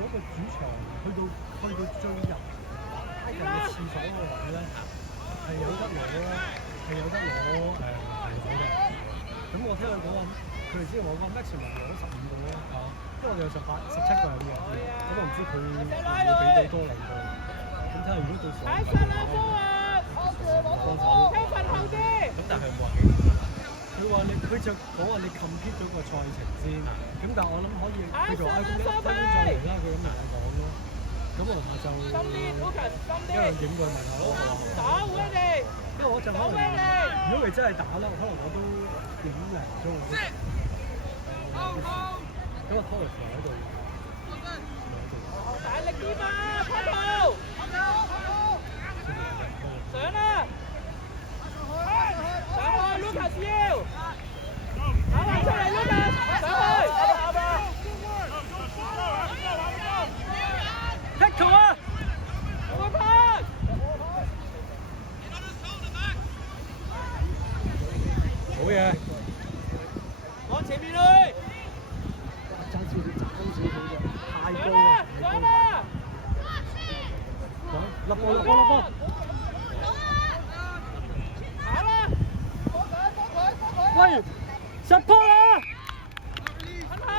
嗰個主場去到最入挨近嘅廁所嗰個位咧，係有得攞啦，係有得攞嘅。咁我聽佢講話，佢哋之前我講 maximum 攞15個咯，因為我哋有17個人嘅，咁我唔知佢會唔會俾到多嚟到。咁睇下如果到時我幫手，咁但係佢冇話幾多。佢話佢就講話你 complete 咗個賽程先，咁但係我諗可以，佢就話咁一分再嚟啦，佢咁同我講咯。咁我下晝一樣點過問下我話，因為我陣可能如果佢真係打啦，可能我都點零鐘我都咁啊 Thomas 喺度。大力啲嘛 ，Paul！ 上啦！上去 ，Lucas 要！打埋出嚟 ，Lucas！ 上去！踢球啊！我會拍！好嘢！往前面去！爭少少，太高啦！上啦！立波！跑啦！喂，實波啦！很好！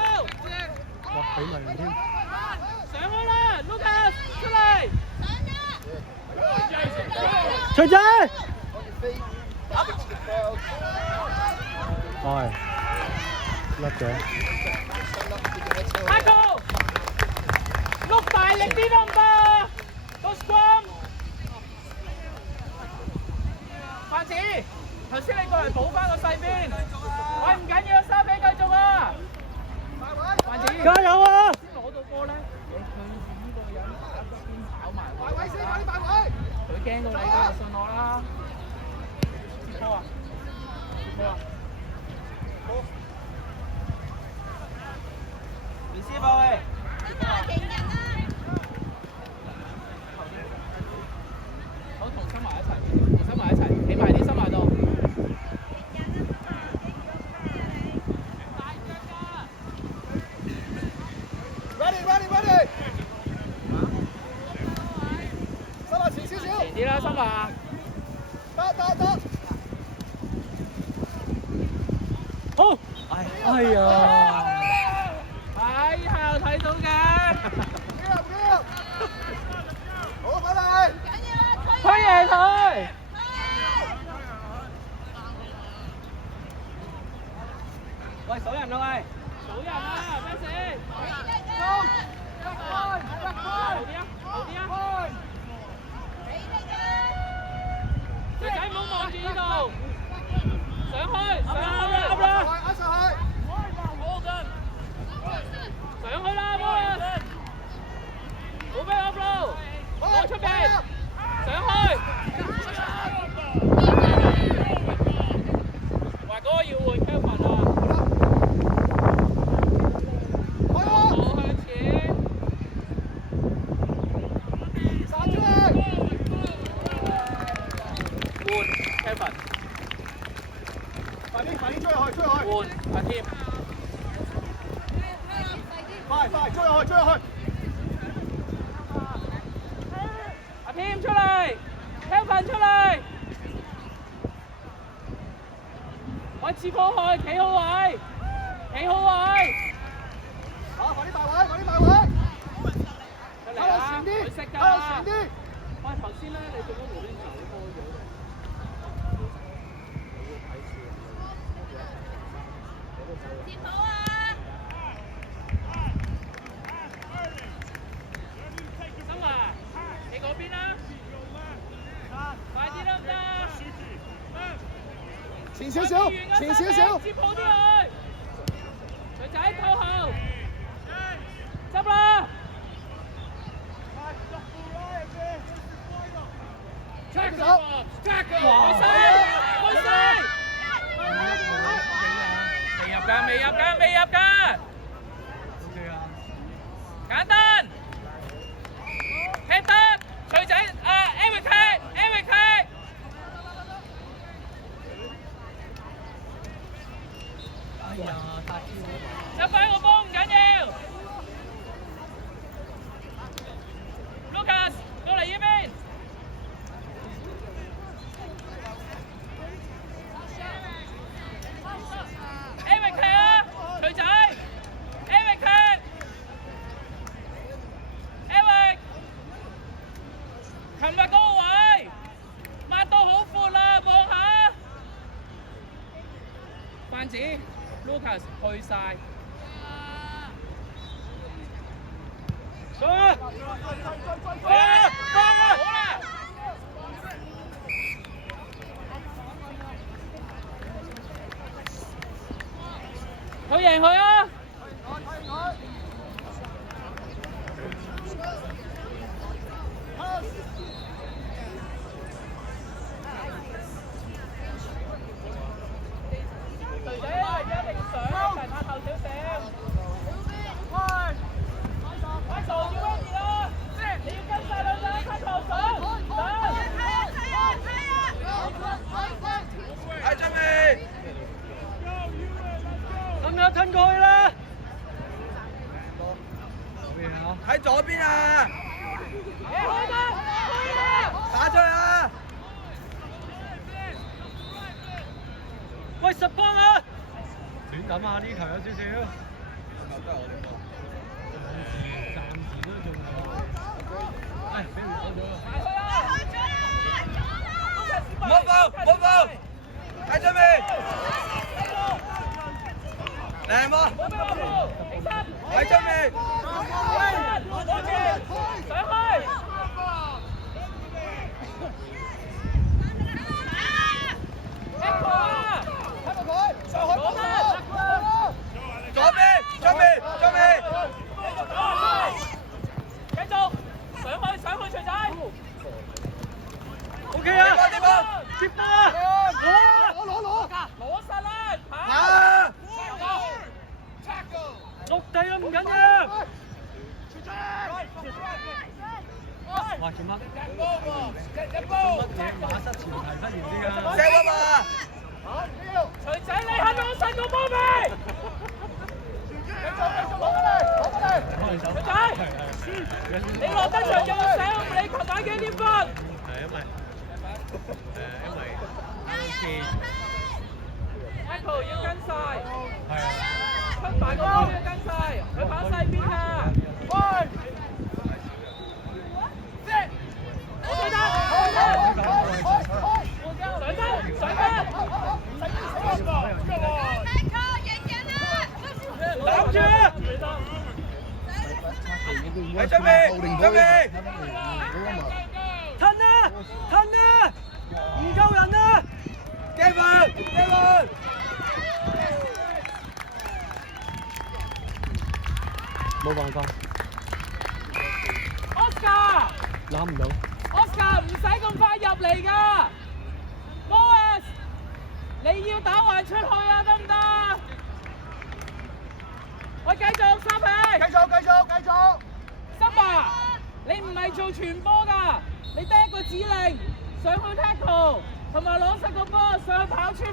哇，俾埋人添！上去啦 ，Lucas 出嚟！徐仔！係，甩咗。Michael， 碌大力啲得唔得？個 scrum， 范子，頭先你過嚟補翻個細邊，喂唔緊要，沙比繼續啊！范子，加油啊！先攞到波咧，你向住呢個人打側邊跑埋。擺位先，快啲擺位！佢驚到你㗎，信我啦！接波啊！接波啊！好，連師傅喂！好，同心埋一齊，同心埋一齊，企埋啲心埋度。前啲啦，心華。得。好。哎呀！喺後睇到嘅。好，快嚟！推贏佢。喂，數人啦喂！數人啊，咩事？後啲啊！女仔唔好望住呢度，上去！上去啦！冇咩 up 咯，攞出邊，上去！話嗰個要換 Kevin 啊！我向前，換 Kevin， 快啲追去！換阿添，快追去！阿添出嚟 ，Kevin 出嚟，我切過去，企好位，快啲擺位！出嚟啦，佢識㗎。啲！喂，頭先咧，你做乜無端走開咗？接好啊！生華，你嗰邊啦，快啲得唔得？前少少！接好啲去，女仔靠後，執啦！未入㗎！簡單，踢得，徐仔Eric 踢！哎呀，太執翻個波唔緊要。Lucas 去晒。上啊！好啦！佢贏佢啊！隊仔一定上，一齊拍後少少。快做要 ready 啦！你要跟晒兩隻，拍頭上，係準備。吞過去啦！喺左邊啊！打出去啊！喂，support啊！短揼啊！呢球有少少。暫時都仲有。唉，俾佢攞咗啦。冇報，喺準備。嚟嘛！喺準備。上去！左邊，準備。繼續上去，錘仔。OK 啊！接波啊！攞實啦！啊！落地啦，唔緊要。哇！做乜？馬失前蹄不如啲啊！射啊嘛！錘仔，你係攞實個波未？錘仔，你落得場就要上，你球打幾點分？係因為Michael 要跟晒，係啊。出埋個波要跟晒，佢跑西邊啊！我記得，上得，攬住啊！喺準備。吞啊！唔夠人啊！機會。冇辦法， Oscar 攬唔到。唔使咁快入嚟㗎 ，Boris， 你要打橫出去啊，得唔得？我繼續收皮。Summer， 你唔係做傳波㗎，你得一個指令，上去 tackle， 同埋攞實個波上去跑穿去，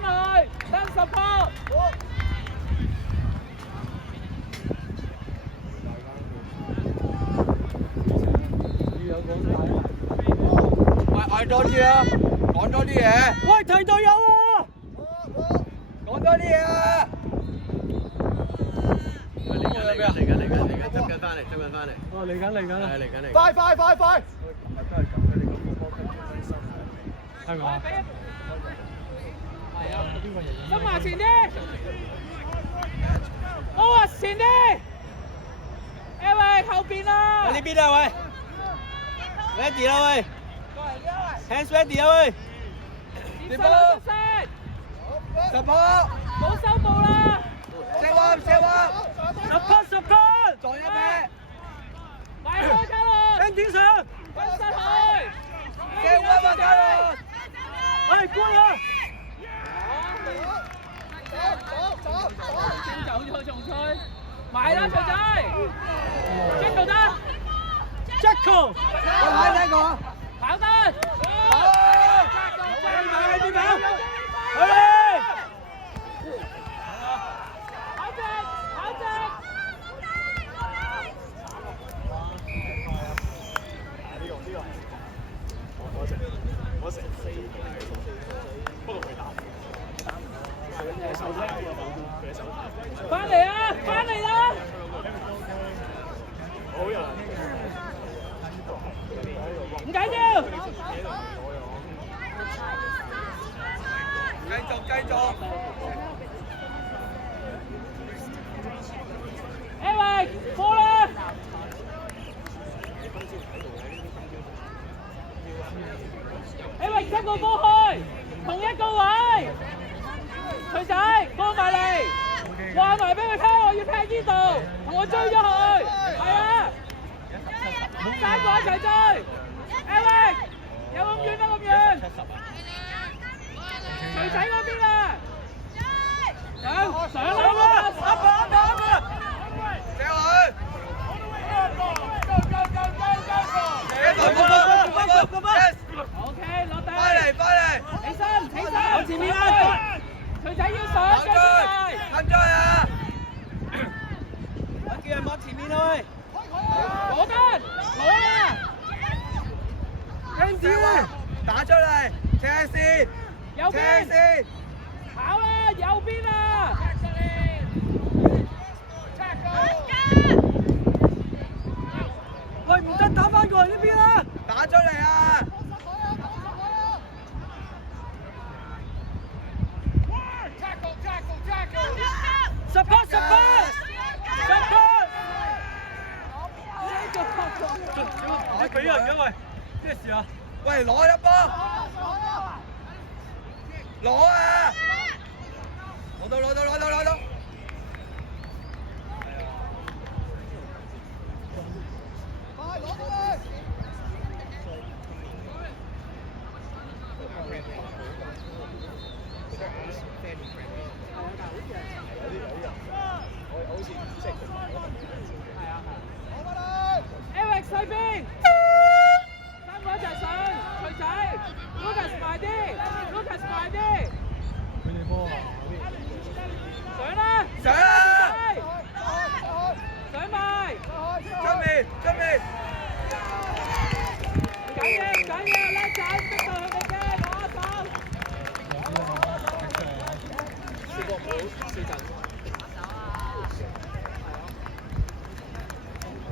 得10波。嗌多啲啊！講多啲嘢。喂，提隊友啊！講多啲嘢啊！嚟緊，執緊翻嚟。哦，嚟緊啦！嚟緊。快！係咪？Summer前啲，Boris前啲 ，Eric 後邊啦。呢邊啊喂 ，ready 啦喂 ，hands ready 啊喂，接波十波，冇收到啦。support，撞一咩？埋開嘉樂，聽點上，跟實佢。嘉樂，哎，官啊！先走咗仲吹，埋啦錘仔 ，Jacko 得 ，Jacko，聽過？跑得，點跑？跑直。翻嚟啊！翻嚟啦！唔緊要。繼續。力，波啦！你喂，執個波去，同一個位，徐仔過埋嚟，話埋俾佢聽，我要踢呢度，同我追咗佢，係啊，三個一齊追 ，Eric 有咁遠咩咁遠？徐仔嗰邊啊，上啦！借佢。OK， 落地。翻嚟，起身，往前面啊！徐仔要上，跟住嚟。啱追啊！我叫人往前面去。攞得，攞啦！跟住打出嚟，斜線，右斜邊，線，跑啦，右邊啊！喂，唔得，打翻過嚟呢邊啦！打出嚟啊！support！你俾人嘅喂，咩事啊？喂，攞一波，攞啊！攞到！我好似唔識。